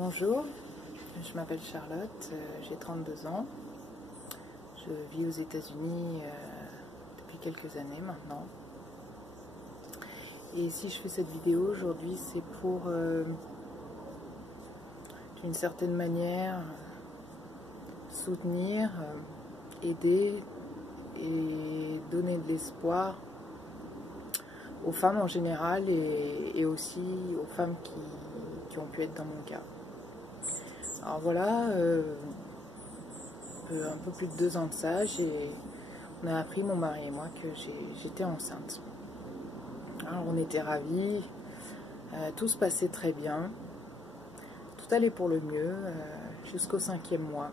Bonjour, je m'appelle Charlotte, j'ai 32 ans. Je vis aux États-Unis depuis quelques années maintenant. Et si je fais cette vidéo aujourd'hui, c'est pour, d'une certaine manière, soutenir, aider et donner de l'espoir aux femmes en général et aussi aux femmes qui ont pu être dans mon cas. Alors voilà, un peu plus de 2 ans de ça, on a appris, mon mari et moi, que j'étais enceinte. Alors, on était ravis, tout se passait très bien, tout allait pour le mieux jusqu'au 5e mois,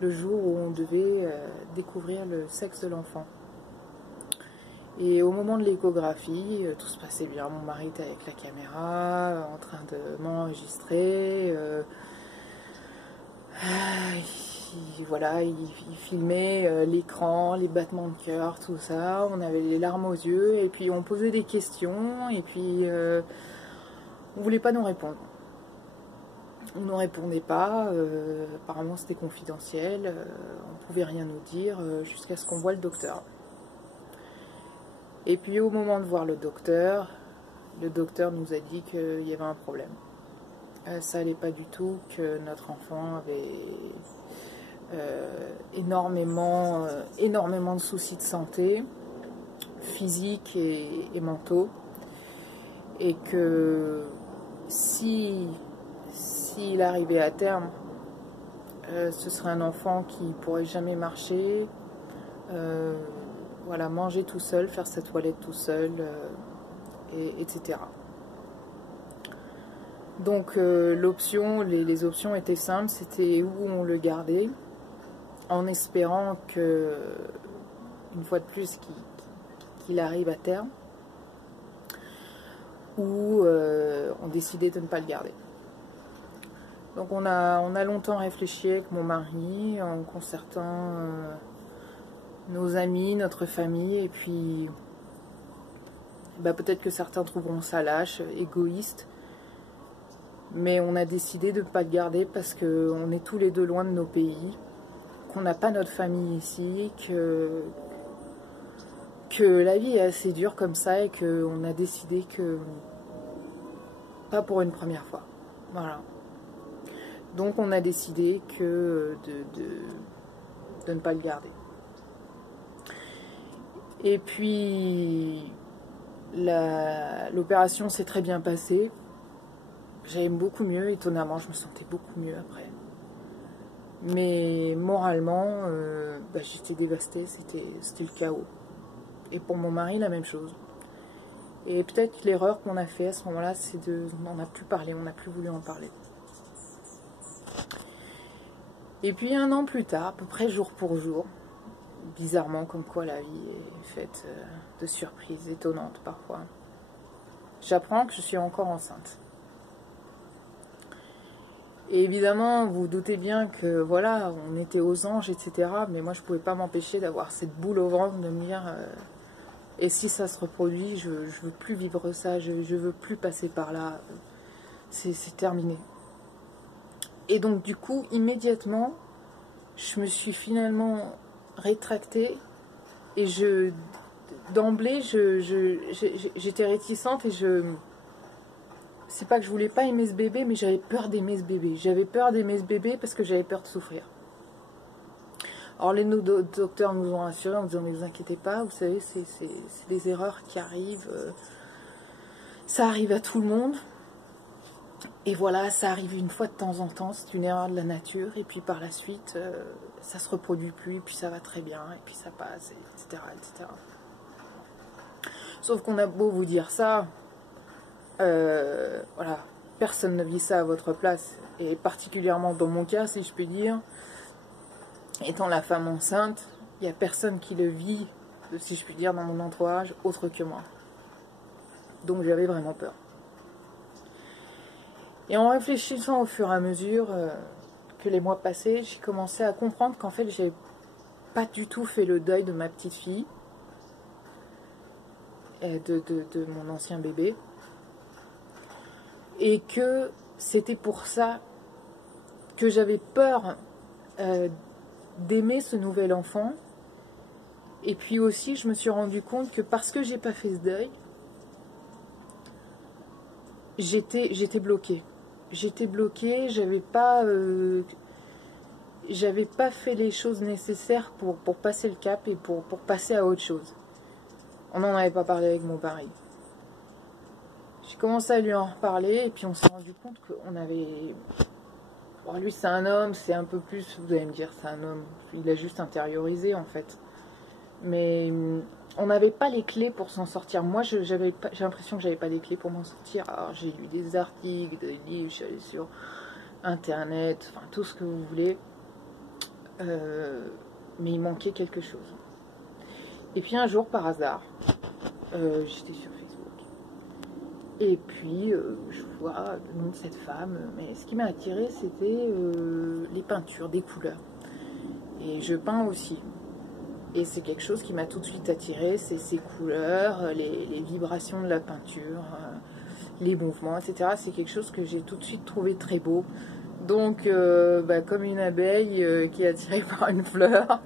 le jour où on devait découvrir le sexe de l'enfant. Et au moment de l'échographie, tout se passait bien. Mon mari était avec la caméra, en train de m'enregistrer. Voilà, il filmait l'écran, les battements de cœur, tout ça. On avait les larmes aux yeux et puis on posait des questions et puis on voulait pas nous répondre. On ne répondait pas, apparemment c'était confidentiel, on pouvait rien nous dire jusqu'à ce qu'on voit le docteur. Et puis au moment de voir le docteur nous a dit qu'il y avait un problème. Ça allait pas du tout, que notre enfant avait énormément de soucis de santé, physiques et mentaux, et que s'il arrivait à terme, ce serait un enfant qui pourrait jamais marcher, voilà, manger tout seul, faire sa toilette tout seul, etc. Donc les options étaient simples, c'était où on le gardait, en espérant que, une fois de plus, qu'il arrive à terme, ou on décidait de ne pas le garder. Donc on a longtemps réfléchi avec mon mari, en concertant nos amis, notre famille, et puis peut-être que certains trouveront ça lâche, égoïste, mais on a décidé de ne pas le garder parce qu'on est tous les deux loin de nos pays, qu'on n'a pas notre famille ici, que la vie est assez dure comme ça et qu'on a décidé que pas pour une première fois. Voilà. Donc on a décidé de ne pas le garder. Et puis l'opération s'est très bien passée. J'allais beaucoup mieux, étonnamment, je me sentais beaucoup mieux après. Mais moralement, j'étais dévastée, c'était le chaos. Et pour mon mari, la même chose. Et peut-être l'erreur qu'on a fait à ce moment-là, c'est on n'a plus parlé, on n'a plus voulu en parler. Et puis 1 an plus tard, à peu près jour pour jour, bizarrement, comme quoi la vie est faite de surprises étonnantes parfois, j'apprends que je suis encore enceinte. Et évidemment, vous vous doutez bien que voilà, on était aux anges, etc. Mais moi, je ne pouvais pas m'empêcher d'avoir cette boule au ventre, de me dire et si ça se reproduit, je ne veux plus vivre ça, je ne veux plus passer par là, c'est terminé. Et donc, du coup, immédiatement, je me suis finalement rétractée et d'emblée, j'étais réticente et c'est pas que je voulais pas aimer ce bébé, mais j'avais peur d'aimer ce bébé. J'avais peur d'aimer ce bébé parce que j'avais peur de souffrir. Alors nos docteurs nous ont rassurés en disant, mais vous inquiétez pas, vous savez, c'est des erreurs qui arrivent. Ça arrive à tout le monde. Et voilà, ça arrive une fois de temps en temps, c'est une erreur de la nature. Et puis par la suite, ça se reproduit plus, et puis ça va très bien, et puis ça passe, etc. etc. Sauf qu'on a beau vous dire ça, voilà, personne ne vit ça à votre place, et particulièrement dans mon cas, si je puis dire, étant la femme enceinte, il n'y a personne qui le vit, si je puis dire, dans mon entourage, autre que moi. Donc j'avais vraiment peur. Et en réfléchissant au fur et à mesure que les mois passaient, j'ai commencé à comprendre qu'en fait, j'avais pas du tout fait le deuil de ma petite fille, et de mon ancien bébé, et que c'était pour ça que j'avais peur d'aimer ce nouvel enfant. Et puis aussi, je me suis rendu compte que parce que j'ai pas fait ce deuil, j'étais bloquée. J'étais bloquée, j'avais pas fait les choses nécessaires pour passer le cap et pour passer à autre chose. On n'en avait pas parlé avec mon mari. J'ai commencé à lui en reparler et puis on s'est rendu compte qu'on avait... Bon, lui c'est un homme, c'est un peu plus, vous allez me dire c'est un homme, il a juste intériorisé en fait. Mais on n'avait pas les clés pour s'en sortir. Moi j'ai l'impression que j'avais pas les clés pour m'en sortir. Alors j'ai lu des articles, des livres, je suis allée sur internet, enfin tout ce que vous voulez. Mais il manquait quelque chose. Et puis un jour par hasard, j'étais sur Facebook. Et puis, je vois le nom de cette femme. Mais ce qui m'a attirée, c'était les peintures, des couleurs. Et je peins aussi. Et c'est quelque chose qui m'a tout de suite attirée. C'est ces couleurs, les vibrations de la peinture, les mouvements, etc. C'est quelque chose que j'ai tout de suite trouvé très beau. Donc, comme une abeille qui est attirée par une fleur,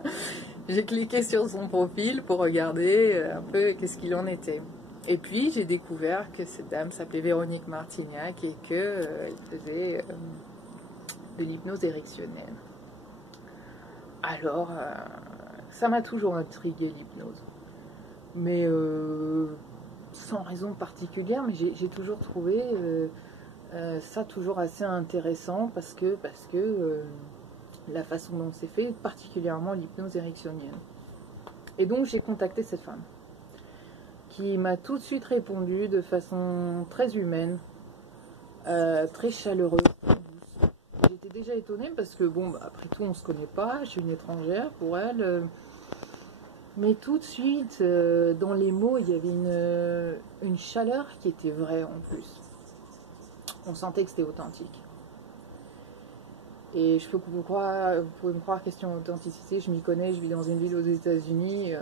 j'ai cliqué sur son profil pour regarder un peu qu'est-ce qu'il en était. Et puis, j'ai découvert que cette dame s'appelait Véronique Martignac et qu'elle faisait de l'hypnose érectionnelle. Alors, ça m'a toujours intrigué l'hypnose. Mais sans raison particulière, mais j'ai toujours trouvé ça toujours assez intéressant parce que la façon dont c'est fait, particulièrement l'hypnose érectionnelle. Et donc, j'ai contacté cette femme qui m'a tout de suite répondu de façon très humaine, très chaleureuse, très douce. J'étais déjà étonnée parce que, bon, après tout, on se connaît pas, je suis une étrangère pour elle. Mais tout de suite, dans les mots, il y avait une chaleur qui était vraie en plus. On sentait que c'était authentique. Et je peux vous pouvez me croire, question authenticité, je m'y connais, je vis dans une ville aux États-Unis.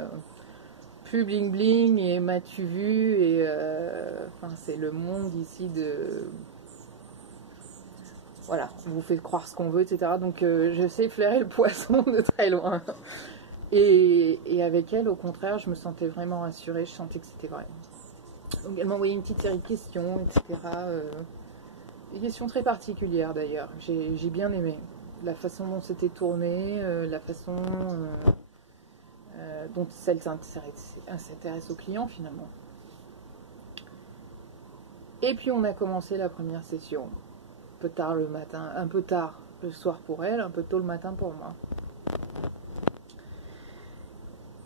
Plus bling bling et m'as-tu vu et enfin c'est le monde ici de voilà, on vous fait croire ce qu'on veut, etc. Donc je sais flairer le poisson de très loin. Et avec elle, au contraire, je me sentais vraiment rassurée, je sentais que c'était vrai. Donc elle m'a envoyé une petite série de questions, etc. Des questions très particulières d'ailleurs. J'ai bien aimé la façon dont c'était tourné, la façon dont elle s'intéresse aux clients finalement. Et puis on a commencé la première session, un peu tard le matin, un peu tard le soir pour elle, un peu tôt le matin pour moi.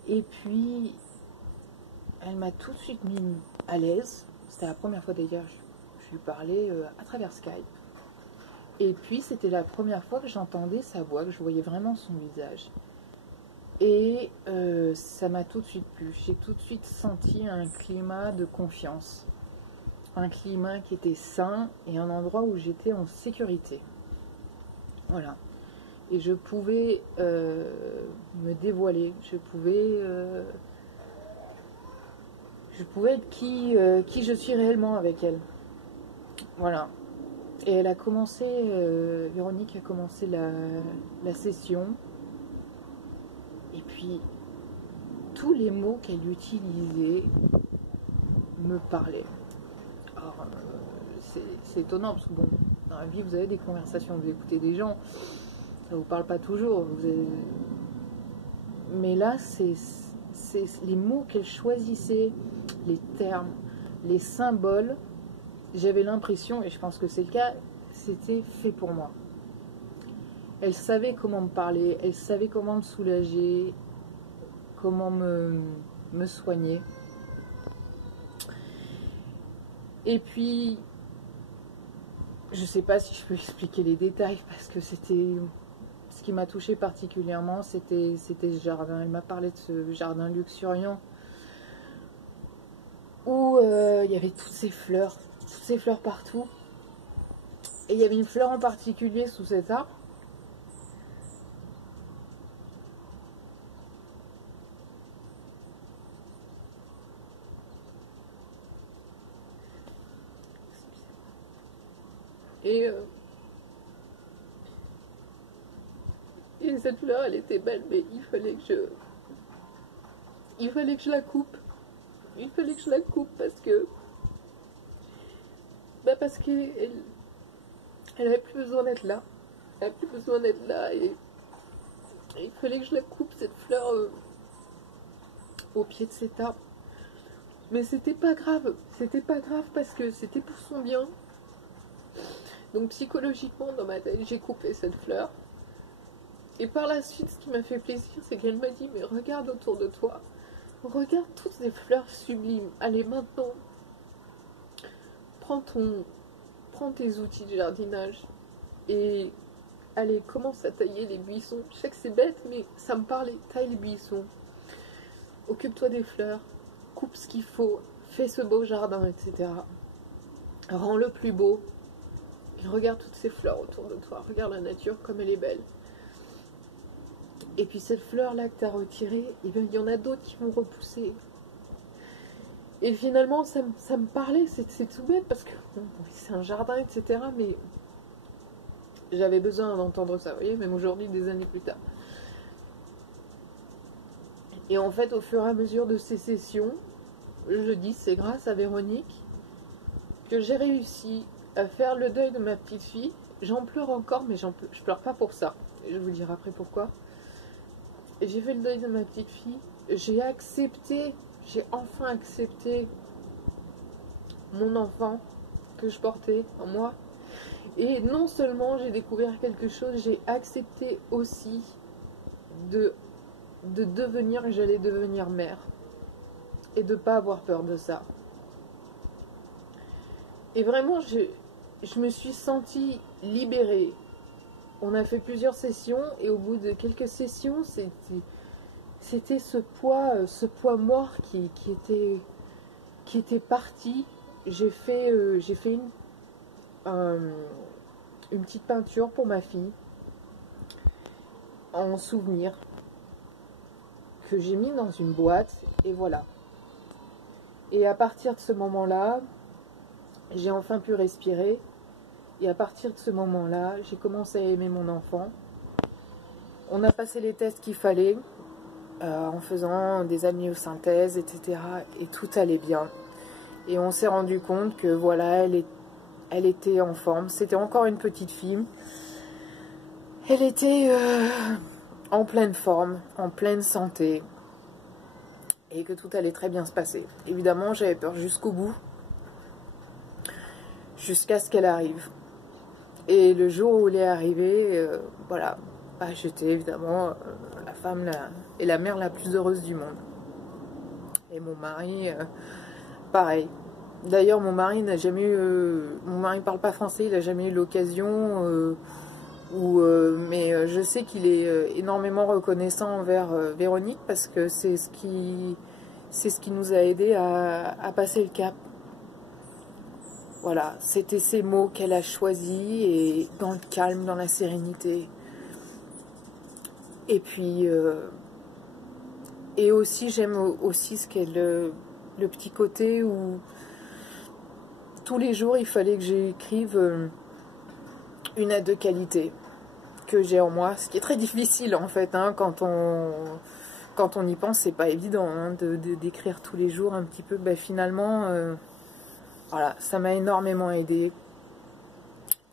Et puis elle m'a tout de suite mis à l'aise, c'était la première fois d'ailleurs je lui parlais à travers Skype. Et puis c'était la première fois que j'entendais sa voix, que je voyais vraiment son visage. Et ça m'a tout de suite plu. J'ai tout de suite senti un climat de confiance. Un climat qui était sain et un endroit où j'étais en sécurité. Voilà. Et je pouvais me dévoiler. Je pouvais être qui je suis réellement avec elle. Voilà. Et elle a commencé, Véronique a commencé la session. Et puis, tous les mots qu'elle utilisait me parlaient. Alors, c'est étonnant, parce que bon, dans la vie, vous avez des conversations, vous écoutez des gens, ça vous parle pas toujours. Mais là, c'est les mots qu'elle choisissait, les termes, les symboles, j'avais l'impression, et je pense que c'est le cas, c'était fait pour moi. Elle savait comment me parler, elle savait comment me soulager, comment me soigner. Et puis, je ne sais pas si je peux expliquer les détails, parce que c'était... Ce qui m'a touchée particulièrement, c'était ce jardin. Elle m'a parlé de ce jardin luxuriant, où il y avait toutes ces fleurs partout. Et il y avait une fleur en particulier sous cet arbre. Et Et cette fleur, elle était belle, mais il fallait que je la coupe. Il fallait que je la coupe parce que... parce qu'elle avait plus besoin d'être là. Elle avait plus besoin d'être là et il fallait que je la coupe, cette fleur, au pied de cet arbre. Mais c'était pas grave parce que c'était pour son bien. Donc psychologiquement, dans ma tête, j'ai coupé cette fleur. Et par la suite, ce qui m'a fait plaisir, c'est qu'elle m'a dit, mais regarde autour de toi. Regarde toutes ces fleurs sublimes. Allez, maintenant, prends tes outils de jardinage et allez, commence à tailler les buissons. Je sais que c'est bête, mais ça me parlait. Taille les buissons. Occupe-toi des fleurs. Coupe ce qu'il faut. Fais ce beau jardin, etc. Rends-le plus beau. Et regarde toutes ces fleurs autour de toi. Regarde la nature comme elle est belle. Et puis cette fleur-là que tu as retirée, eh bien, il y en a d'autres qui vont repousser. Et finalement, ça me parlait. C'est tout bête parce que bon, c'est un jardin, etc. Mais j'avais besoin d'entendre ça, vous voyez, même aujourd'hui, des années plus tard. Et en fait, au fur et à mesure de ces sessions, je dis, c'est grâce à Véronique que j'ai réussi à faire le deuil de ma petite fille. J'en pleure encore, mais je pleure pas pour ça. Je vais vous dire après pourquoi. J'ai fait le deuil de ma petite fille. J'ai enfin accepté mon enfant que je portais en moi. Et non seulement j'ai découvert quelque chose, j'ai accepté aussi de devenir, que j'allais devenir mère. Et de ne pas avoir peur de ça. Et vraiment, je me suis sentie libérée. On a fait plusieurs sessions et au bout de quelques sessions, c'était ce poids mort qui était parti. J'ai fait une petite peinture pour ma fille en souvenir que j'ai mis dans une boîte et voilà. Et à partir de ce moment-là, j'ai enfin pu respirer. Et à partir de ce moment-là, j'ai commencé à aimer mon enfant. On a passé les tests qu'il fallait en faisant des amniosynthèses, etc. Et tout allait bien. Et on s'est rendu compte que voilà, elle était en forme. C'était encore une petite fille. Elle était en pleine forme, en pleine santé. Et que tout allait très bien se passer. Évidemment, j'avais peur jusqu'au bout. Jusqu'à ce qu'elle arrive. Et le jour où elle est arrivée, voilà, j'étais évidemment la femme et la mère la plus heureuse du monde. Et mon mari, pareil. D'ailleurs, mon mari n'a jamais eu... mon mari ne parle pas français, il n'a jamais eu l'occasion... mais je sais qu'il est énormément reconnaissant envers Véronique parce que c'est ce qui nous a aidé à passer le cap. Voilà, c'était ces mots qu'elle a choisis et dans le calme, dans la sérénité. Et puis, et aussi j'aime aussi ce qu'est le petit côté où tous les jours il fallait que j'écrive une aide de qualité que j'ai en moi, ce qui est très difficile en fait, hein, quand on y pense, c'est pas évident hein, d'écrire tous les jours un petit peu, finalement... Voilà, ça m'a énormément aidé.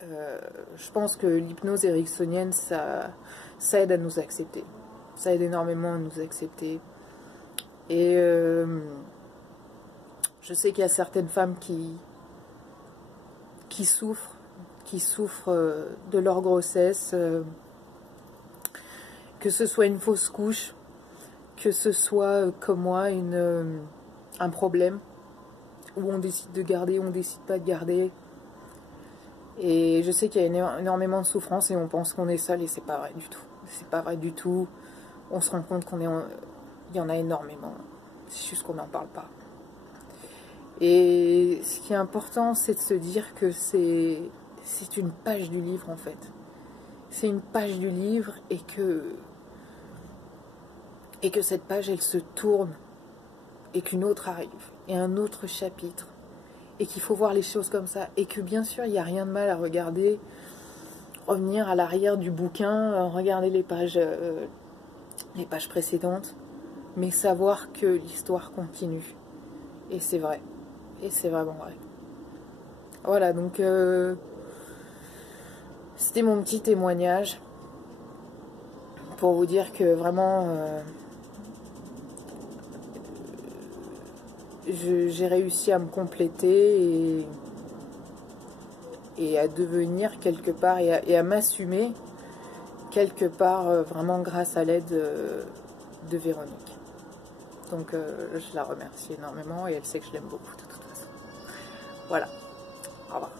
Je pense que l'hypnose ericksonienne, ça aide à nous accepter. Ça aide énormément à nous accepter. Et je sais qu'il y a certaines femmes qui souffrent de leur grossesse, que ce soit une fausse couche, que ce soit comme moi un problème. Où on décide de garder, on décide pas de garder. Et je sais qu'il y a énormément de souffrance et on pense qu'on est seul et c'est pas vrai du tout. C'est pas vrai du tout. On se rend compte il y en a énormément. C'est juste qu'on n'en parle pas. Et ce qui est important, c'est de se dire que c'est une page du livre en fait. C'est une page du livre et que cette page, elle se tourne et qu'une autre arrive. Et un autre chapitre, et qu'il faut voir les choses comme ça, et que bien sûr il n'y a rien de mal à regarder revenir à l'arrière du bouquin, regarder les pages précédentes, mais savoir que l'histoire continue. Et c'est vrai. Et c'est vraiment vrai. Voilà, donc c'était mon petit témoignage pour vous dire que vraiment j'ai réussi à me compléter et à devenir quelque part et à m'assumer quelque part vraiment grâce à l'aide de Véronique. Donc je la remercie énormément et elle sait que je l'aime beaucoup de toute façon. Voilà, au revoir.